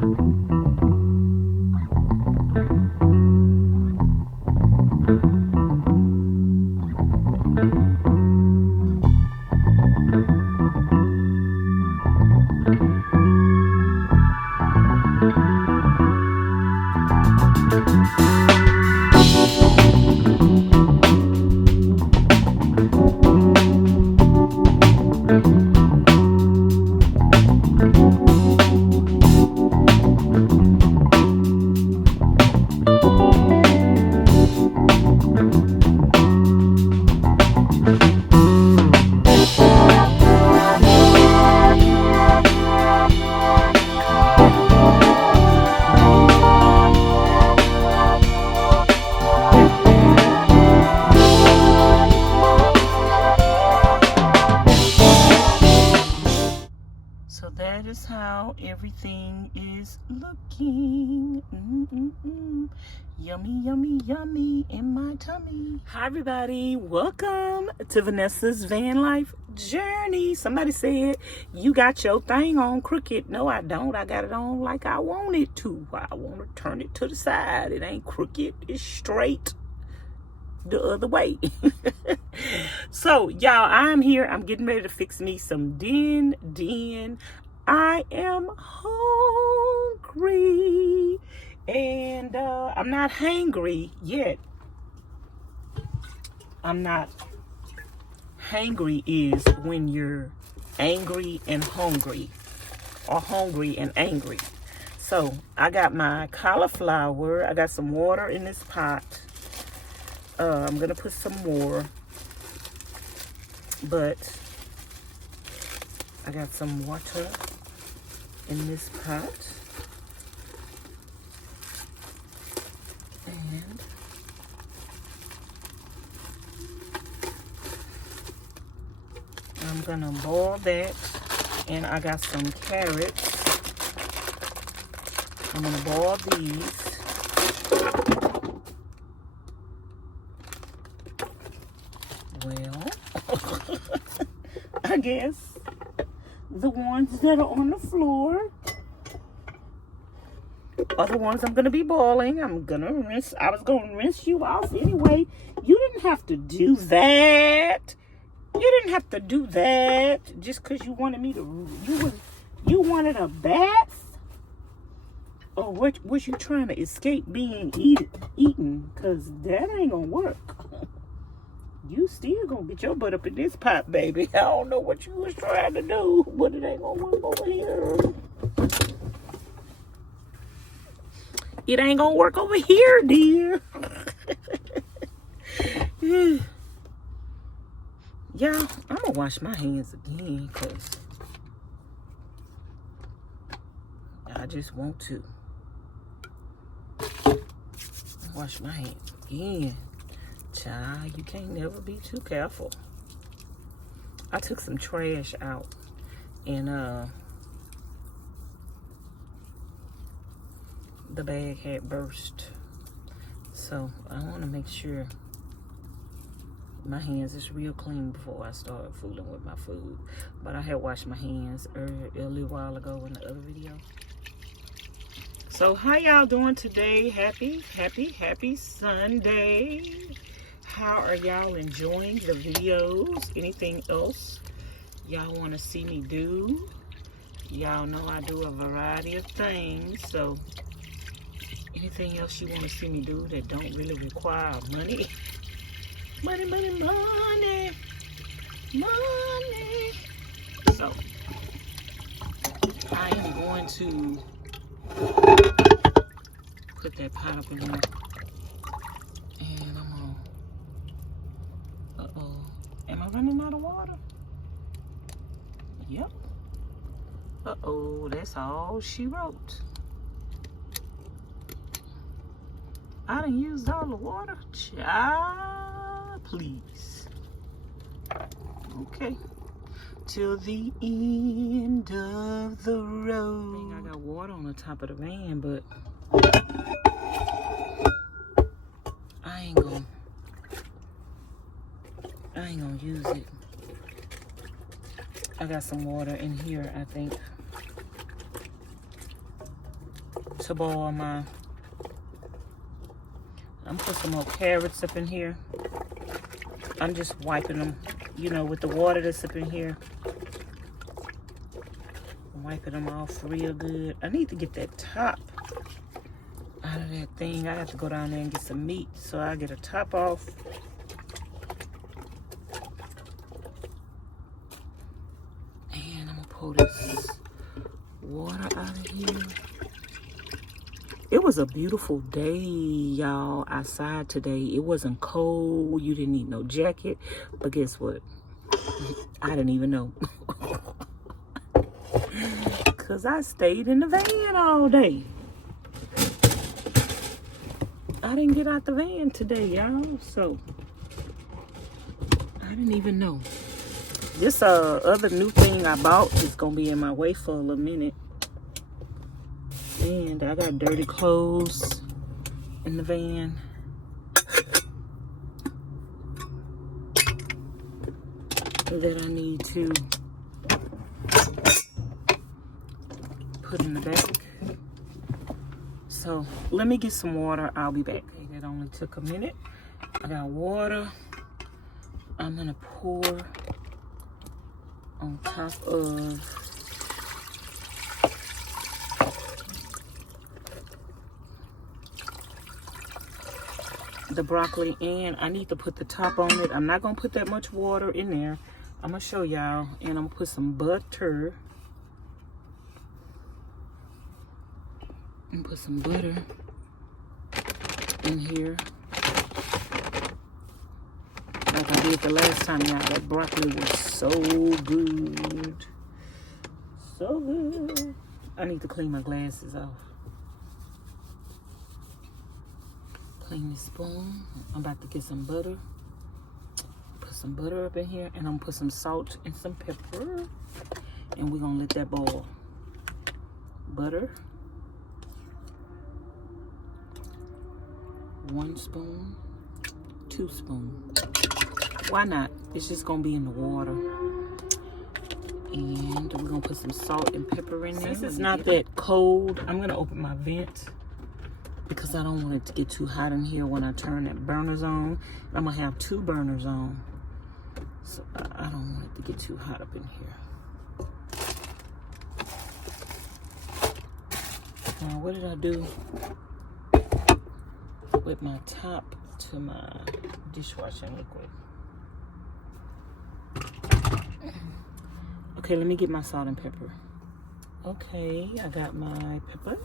So that is how everything is looking. Yummy, yummy, yummy in my tummy. Hi everybody, welcome to Vanessa's van life journey. Somebody said you got your thing on crooked. No, I don't. I got it on like I want it to. I want to turn it to the side. It ain't crooked, it's straight the other way. So y'all, I'm here. I'm getting ready to fix me some din. I am hungry, and I'm not hangry yet. I'm not hangry is when you're angry and hungry, or hungry and angry. So I got my cauliflower. I got some water in this pot. I'm gonna put some more, but I got some water in this pot, and I'm gonna boil that. And I got some carrots. I'm gonna boil these. Well, I guess the ones that are on the floor are the ones I'm gonna be boiling. I'm gonna rinse. I was gonna rinse you off anyway. You didn't have to do that. You didn't have to do that just because you wanted me to. You wanted a bath? Or what? Was you trying to escape being eaten? Because that ain't gonna work. You still gonna get your butt up in this pot, baby. I don't know what you was trying to do, but it ain't gonna work over here. It ain't gonna work over here, dear. Yeah, I'm gonna wash my hands again because I just want to. Wash my hands again. Child, you can't never be too careful. I took some trash out, and the bag had burst. So I want to make sure my hands is real clean before I start fooling with my food. But I had washed my hands a little while ago in the other video. So how y'all doing today? Happy Sunday. How are y'all enjoying the videos? Anything else y'all want to see me do? Y'all know I do a variety of things, so anything else you want to see me do that don't really require money? Money. So I am going to put that pot up in there, and I'm gonna. Am I running out of water? Yep. That's all she wrote. I done used all the water. Child, please. Okay. Till the end of the road. I got water on the top of the van, but I ain't gonna use it. I got some water in here, I think. to boil my... I'm put some more carrots up in here. I'm just wiping them, you know, with the water that's up in here. I'm wiping them off real good. I need to get that top out of that thing. I have to go down there and get some meat, so I get a top off. And I'm gonna pull this water out of here. It was a beautiful day, y'all, outside today. It wasn't cold. You didn't need no jacket. But guess what? I didn't even know. Because I stayed in the van all day. I didn't get out the van today, y'all. So, I didn't even know. This other new thing I bought is going to be in my way for a little minute. And I got dirty clothes in the van. That I need to put in the back. So let me get some water. I'll be back. Okay, that only took a minute. I got water. I'm gonna pour on top of the broccoli, and I need to put the top on it. I'm not gonna put that much water in there. I'm gonna show y'all, and I'm gonna put some butter. And put some butter in here. Like I did the last time, y'all. That broccoli was so good. So good. I need to clean my glasses off. Clean this spoon. I'm about to get some butter. Put some butter up in here, and I'm gonna put some salt and some pepper. And we're gonna let that boil. Butter. 1 spoon, 2 spoons. Why not? It's just gonna be in the water. And we're gonna put some salt and pepper in there. Since it's not that cold, I'm gonna open my vent because I don't want it to get too hot in here when I turn that burners on. I'm gonna have 2 burners on. So I don't want it to get too hot up in here. Now, what did I do with my top to my dishwashing liquid? Okay, let me get my salt and pepper. Okay, I got my pepper.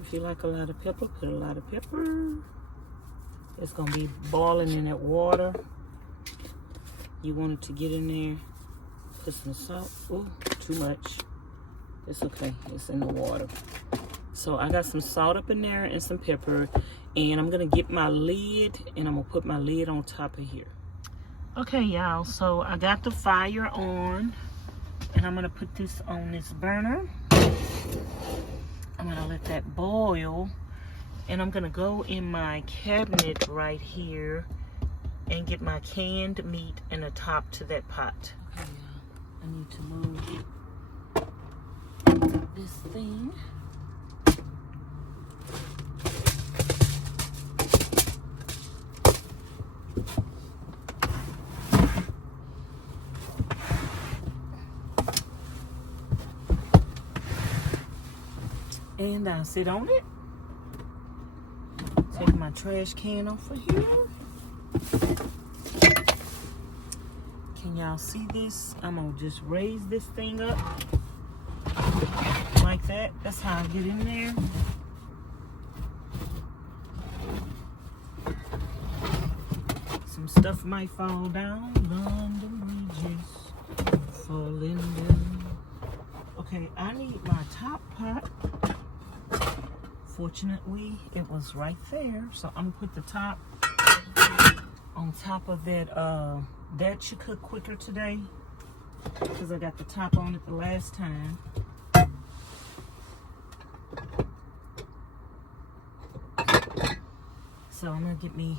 If you like a lot of pepper, put a lot of pepper. It's gonna be boiling in that water. You want it to get in there. Put some salt. Oh, too much. It's okay, it's in the water. So I got some salt up in there and some pepper, and I'm gonna get my lid, and I'm gonna put my lid on top of here. Okay, y'all, so I got the fire on, and I'm gonna put this on this burner. I'm gonna let that boil, and I'm gonna go in my cabinet right here and get my canned meat and a top to that pot. Okay, I need to move this thing. And I'll sit on it. Take my trash can off of here. Can y'all see this? I'm gonna just raise this thing up like that. That's how I get in there. Some stuff might fall down. London Bridges falling down. Okay, I need my top pot. Fortunately, it was right there. So I'm gonna put the top on top of that. That should cook quicker today because I got the top on it the last time. So I'm gonna get me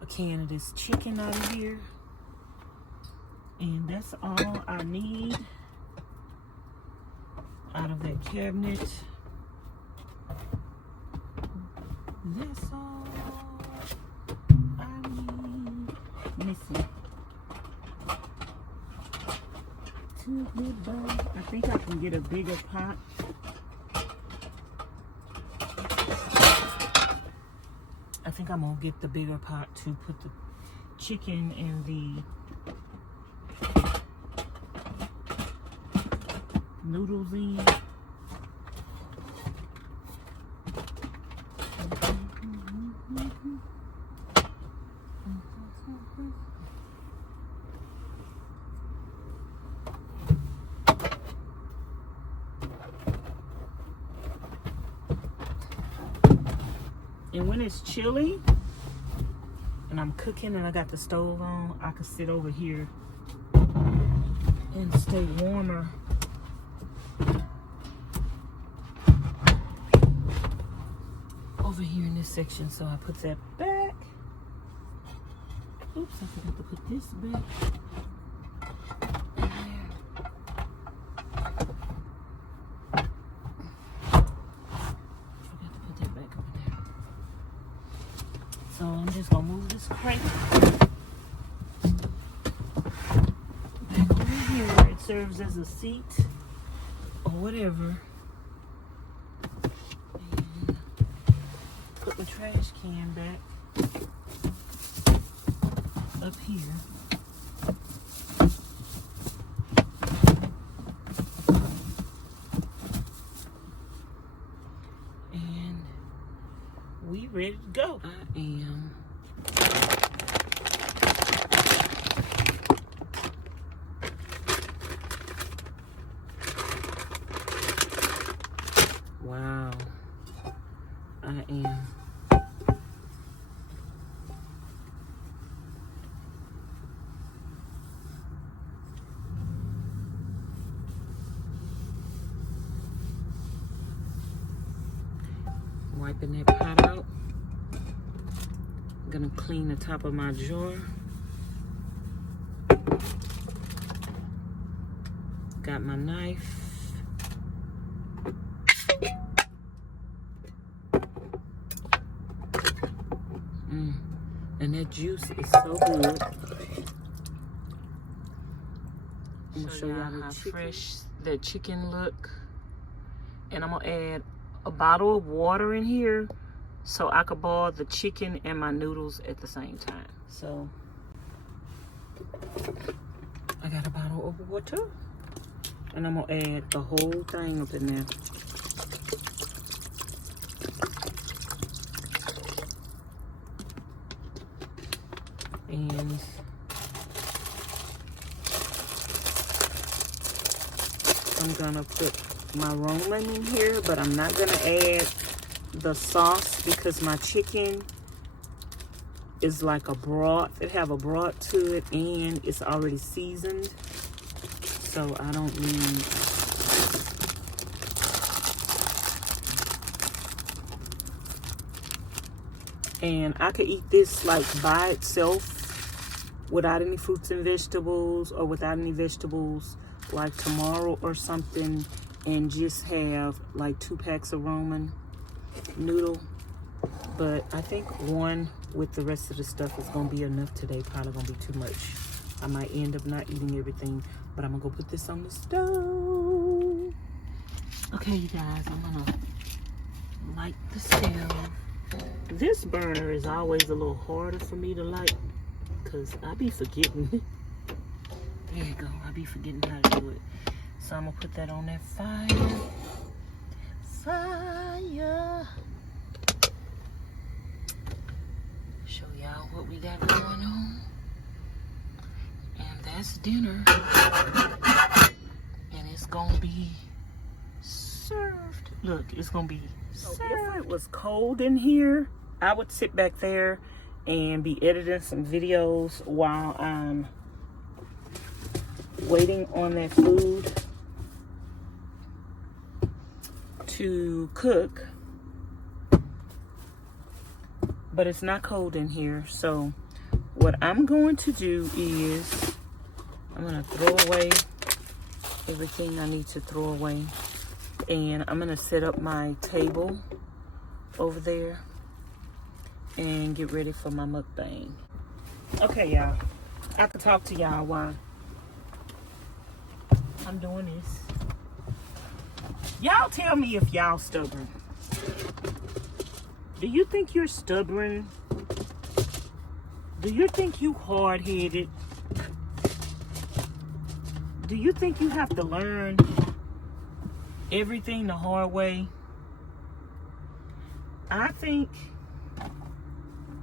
a can of this chicken out of here. And that's all I need. out of that cabinet. That's all I need. Missing 2 big bowls. I think I can get a bigger pot. I think I'm gonna get the bigger pot to put the chicken and the noodles in. And when it's chilly and I'm cooking and I got the stove on, I can sit over here and stay warmer. Over here in this section, so I put that back. Oops, I forgot to put this back. So I'm just gonna move this crank back over here where it serves as a seat or whatever. And put my trash can back up here. And we ready to go. I am. Wow. I am. Wiping that pot out. I'm gonna clean the top of my jar. Got my knife. And that juice is so good. I'm gonna show y'all how fresh that chicken look. And I'm gonna add a bottle of water in here so I could boil the chicken and my noodles at the same time. So I got a bottle of water and I'm gonna add the whole thing up in there. And I'm gonna put my romaine in here, but I'm not gonna add the sauce because my chicken is like a broth. It have a broth to it and it's already seasoned, so I don't need. And I could eat this like by itself without any fruits and vegetables, or without any vegetables like tomorrow or something, and just have like 2 packs of ramen noodle. But I think one with the rest of the stuff is gonna be enough today. Probably gonna be too much. I might end up not eating everything, but I'm gonna go put this on the stove. Okay, you guys, I'm gonna light the stove. This burner is always a little harder for me to light because I be forgetting. There you go, I be forgetting how to do it. So I'm gonna put that on that fire. Fire. Show y'all what we got going on. And that's dinner. And it's gonna be served. Look, it's gonna be served. So if it was cold in here, I would sit back there and be editing some videos while I'm waiting on that food to cook. But it's not cold in here, so what I'm going to do is I'm going to throw away everything I need to throw away. And I'm gonna set up my table over there and get ready for my mukbang. Okay, y'all. I can talk to y'all while I'm doing this. Y'all tell me if y'all stubborn. Do you think you're stubborn? Do you think you hard-headed? Do you think you have to learn everything the hard way? I think,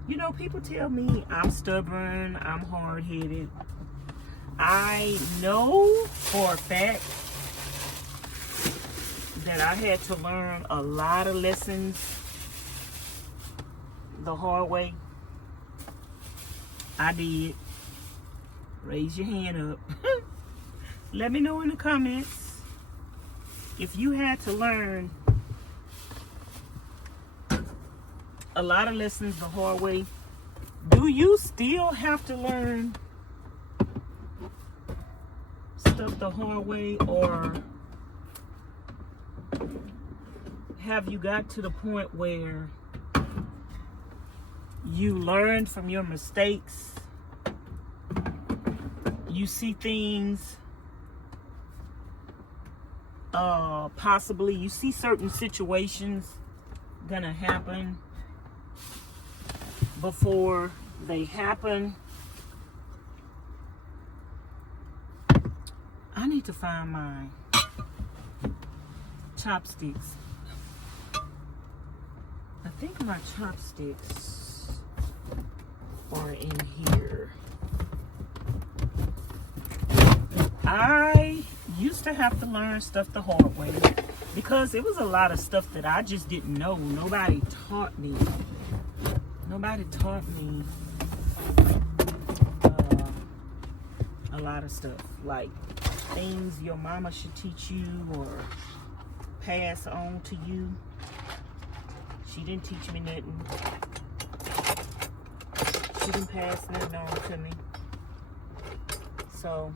you know, people tell me I'm stubborn, I'm hard-headed. I know for a fact that I had to learn a lot of lessons the hard way. I did. Raise your hand up. Let me know in the comments if you had to learn a lot of lessons the hard way. Do you still have to learn stuff the hard way, or have you got to the point where you learned from your mistakes? You see things, possibly you see certain situations gonna happen before they happen. I need to find my chopsticks. I think my chopsticks are in here. I used to have to learn stuff the hard way because it was a lot of stuff that I just didn't know. Nobody taught me. Nobody taught me a lot of stuff, like things your mama should teach you or pass on to you. She didn't teach me nothing. She didn't pass nothing on to me. So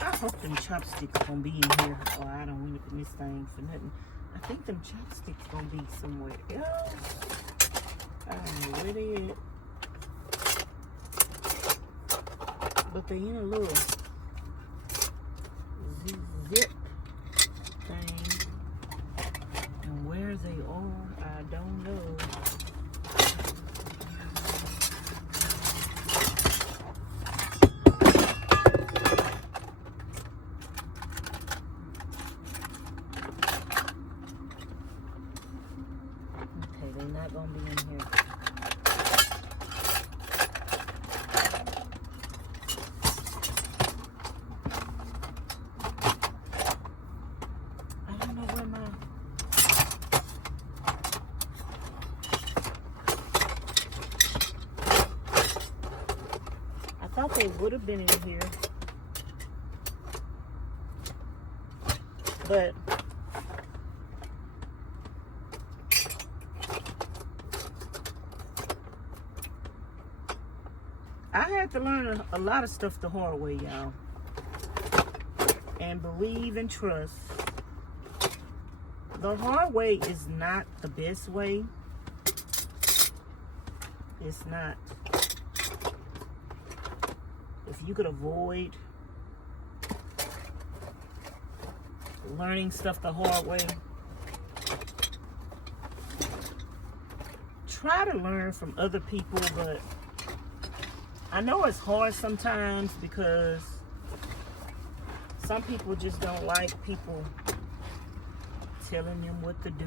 I hope them chopsticks gonna be in here, or I don't want this thing for nothing. I think them chopsticks gonna be somewhere else. I don't know where they at. But they in a little zip thing. And where they are, I don't know. Okay, they're not gonna be in here. They would have been in here, but I had to learn a lot of stuff the hard way, y'all, and believe and trust. The hard way is not the best way. It's not. If you could avoid learning stuff the hard way, try to learn from other people. But I know it's hard sometimes because some people just don't like people telling them what to do,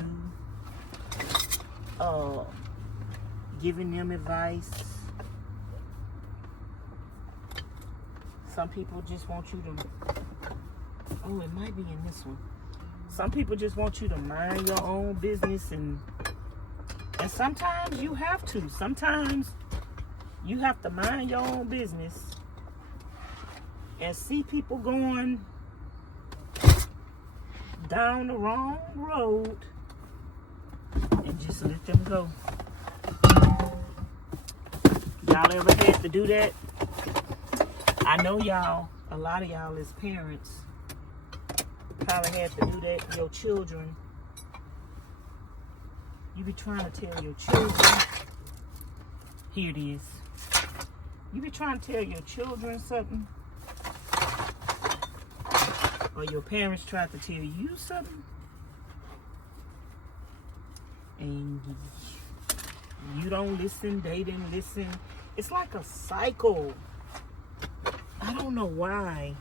giving them advice. Some people just want you to, oh, it might be in this one. Some people just want you to mind your own business, and sometimes you have to. Sometimes you have to mind your own business and see people going down the wrong road and just let them go. Y'all ever had to do that? I know y'all a lot of y'all as parents probably had to do that to your children. You be trying to tell your children. Here it is. You be trying to tell your children something, or your parents try to tell you something, and you don't listen, they didn't listen. It's like a cycle. I don't know why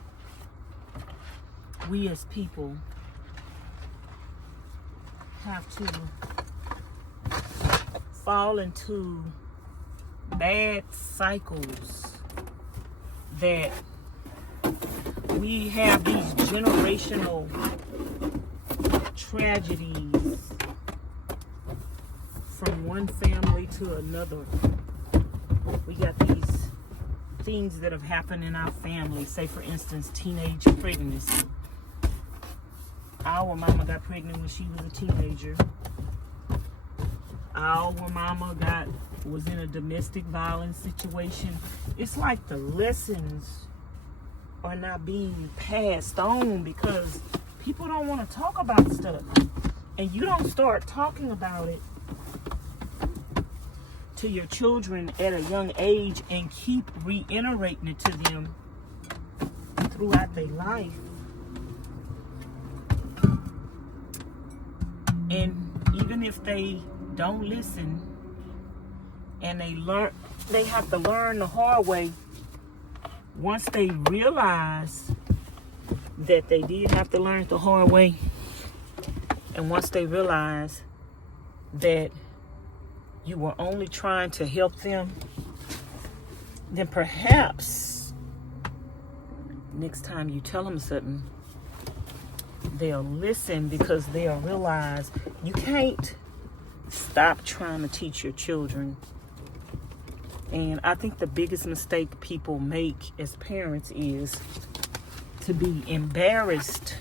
we as people have to fall into bad cycles, that we have these generational tragedies from one family to another. We got these things that have happened in our family. Say, for instance, teenage pregnancy. Our mama got pregnant when she was a teenager. Our mama was in a domestic violence situation. It's like the lessons are not being passed on because people don't want to talk about stuff. And you don't start talking about it to your children at a young age and keep reiterating it to them throughout their life. And even if they don't listen and they have to learn the hard way. Once they realize that they did have to learn the hard way, and once they realize that you were only trying to help them, then perhaps next time you tell them something, they'll listen, because they'll realize you can't stop trying to teach your children. And I think the biggest mistake people make as parents is to be embarrassed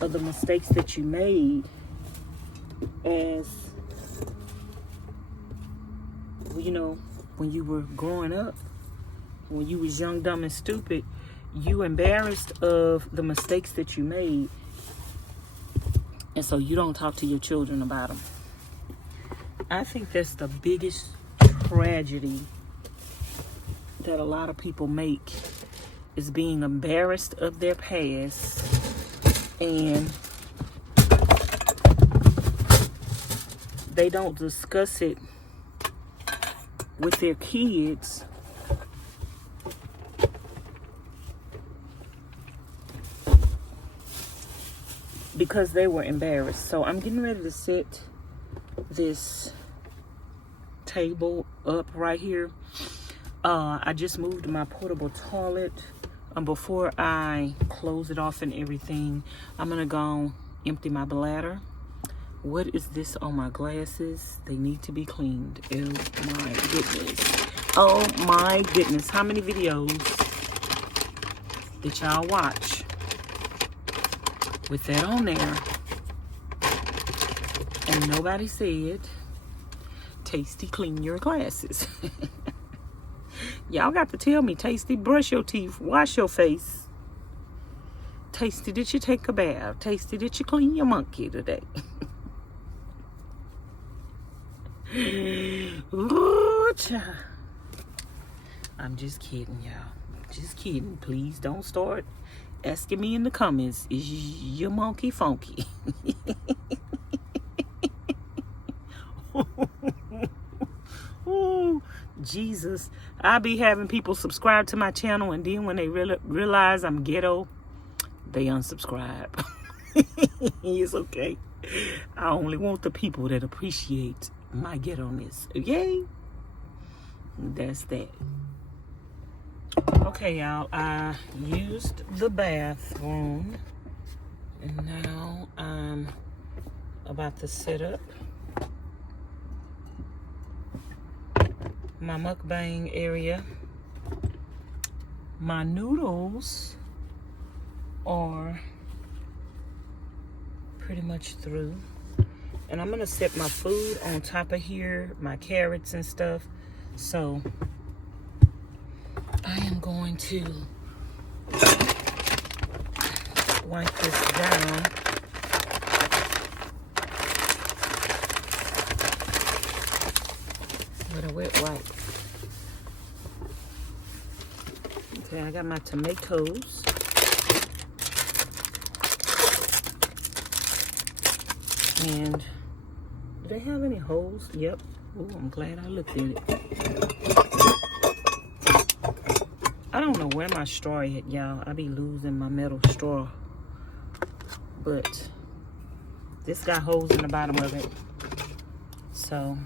of the mistakes that you made as, you know, when you were growing up, when you was young, dumb, and stupid. You embarrassed of the mistakes that you made, and so you don't talk to your children about them. I think that's the biggest tragedy that a lot of people make, is being embarrassed of their past, and they don't discuss it with their kids because they were embarrassed. So I'm getting ready to set this table up right here. I just moved my portable toilet. Before I close it off and everything, I'm gonna go empty my bladder. What is this on my glasses? They need to be cleaned. Oh my goodness. Oh my goodness. How many videos did y'all watch with that on there and nobody said, Tasty, clean your glasses? Y'all got to tell me, Tasty, brush your teeth, wash your face. Tasty, did you take a bath? Tasty, did you clean your monkey today? Ooh, child. I'm just kidding, y'all. Just kidding. Please don't start asking me in the comments, is your monkey funky? Oh, Jesus. I be having people subscribe to my channel, and then when they realize I'm ghetto, they unsubscribe. It's okay. I only want the people that appreciate my ghetto-ness. Okay? That's that. Okay, y'all. I used the bathroom, and now I'm about to set up my mukbang area. My noodles are pretty much through, and I'm gonna set my food on top of here, my carrots and stuff. So I am going to wipe this down. With a wet wipe. Okay, I got my tomatoes. And do they have any holes? Yep. Ooh, I'm glad I looked at it. I don't know where my straw is, y'all. I be losing my metal straw. But this got holes in the bottom of it. So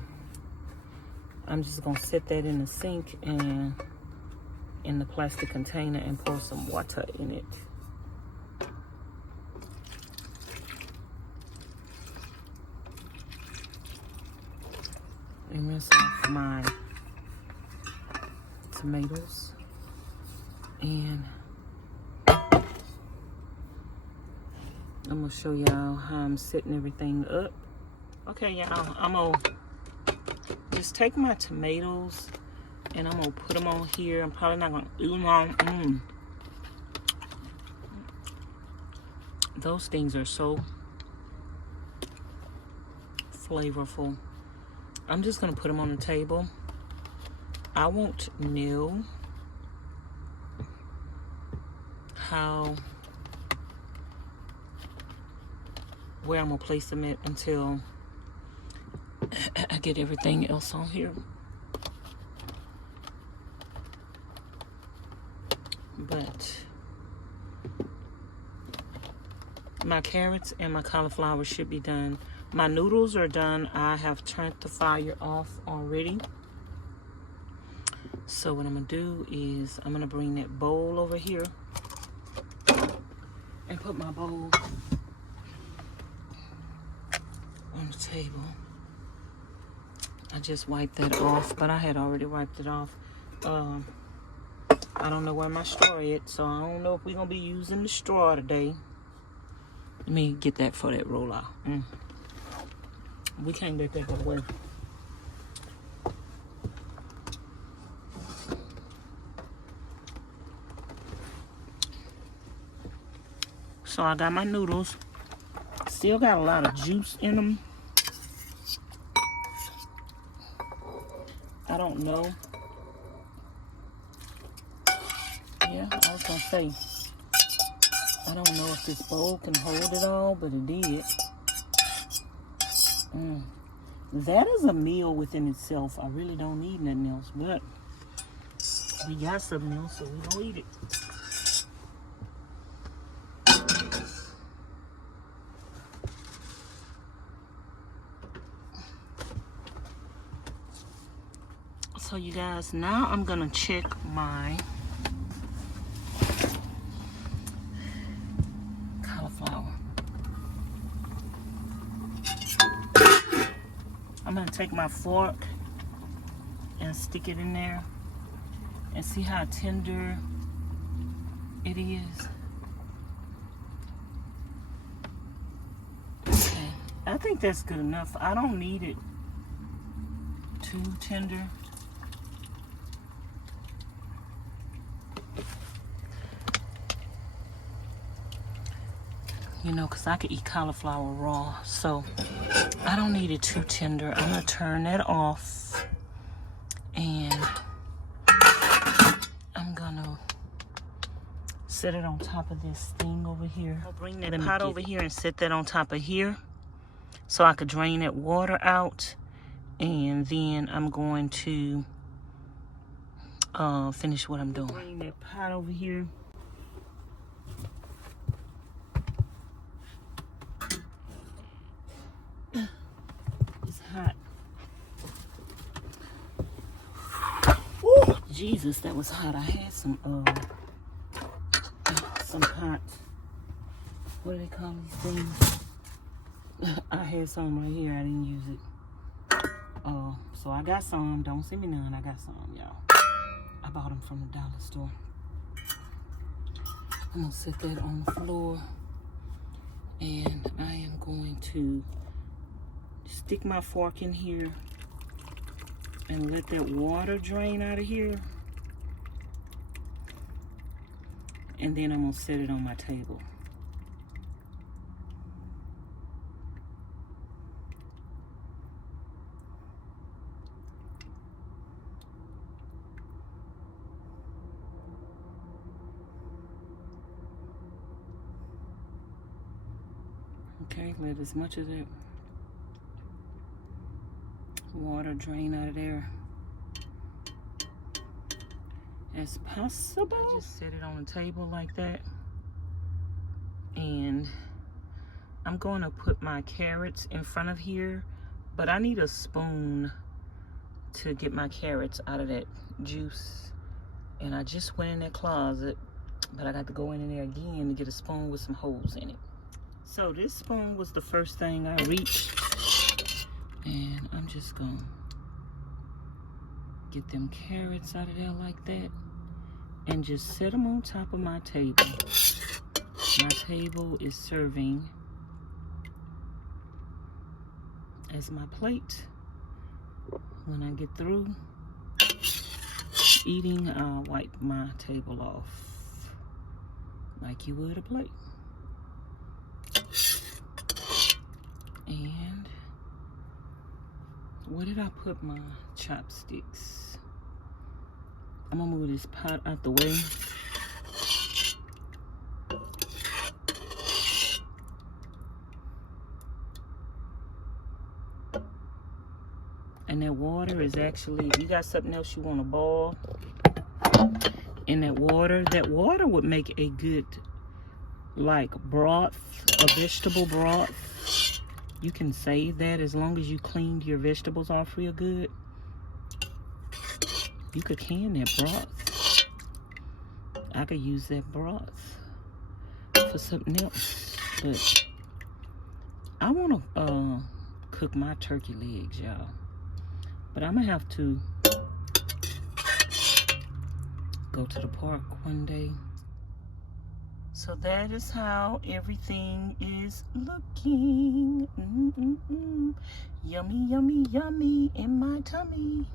I'm just gonna set that in the sink and in the plastic container and pour some water in it. And rinse off my tomatoes. And I'm gonna show y'all how I'm setting everything up. Okay, y'all, I'm gonna just take my tomatoes and I'm gonna put them on here. I'm probably not gonna Those things are so flavorful. I'm just gonna put them on the table. I won't know where I'm gonna place them at until I get everything else on here. But my carrots and my cauliflower should be done. My noodles are done. I have turned the fire off already. So what I'm gonna do is I'm gonna bring that bowl over here and put my bowl on the table. I just wiped that off, but I had already wiped it off. I don't know where my straw is, so I don't know if we're gonna be using the straw today. Let me get that for that roll-out. We can't let that go away. So I got my noodles. Still got a lot of juice in them. I don't know. Yeah, I was gonna say, I don't know if this bowl can hold it all, but it did. That is a meal within itself. I really don't need nothing else, but we got something else, so we gonna eat it. So you guys, now I'm gonna check my cauliflower. I'm gonna take my fork and stick it in there and see how tender it is. Okay, I think that's good enough. I don't need it too tender. You know, because I could eat cauliflower raw, so I don't need it too tender. I'm going to turn that off, and I'm going to set it on top of this thing over here. I'll bring that pot over here and set that on top of here so I could drain that water out, and then I'm going to finish what I'm doing. Bring that pot over here. Hot. Woo, Jesus, that was hot. I had some hot, what do they call these things? I had some right here. I didn't use it. So I got some. Don't send me none. I got some, y'all. I bought them from the dollar store. I'm gonna set that on the floor, and I am going to stick my fork in here and let that water drain out of here. And then I'm gonna set it on my table. Okay, let as much of that water drain out of there as possible. I just set it on the table like that, and I'm going to put my carrots in front of here, but I need a spoon to get my carrots out of that juice. And I just went in that closet, but I got to go in there again to get a spoon with some holes in it. So this spoon was the first thing I reached, and I'm just gonna get them carrots out of there like that and just set them on top of my table. My table is serving as my plate. When I get through eating, I'll wipe my table off like you would a plate. And where did I put my chopsticks? I'm gonna move this pot out the way. And that water is actually, if you got something else you want to boil in that water would make a good, like, broth, a vegetable broth. You can save that as long as you cleaned your vegetables off real good. You could can that broth. I could use that broth for something else. But I want to cook my turkey legs, y'all. But I'm going to have to go to the park one day. So that is how everything is looking. Yummy, yummy, yummy in my tummy.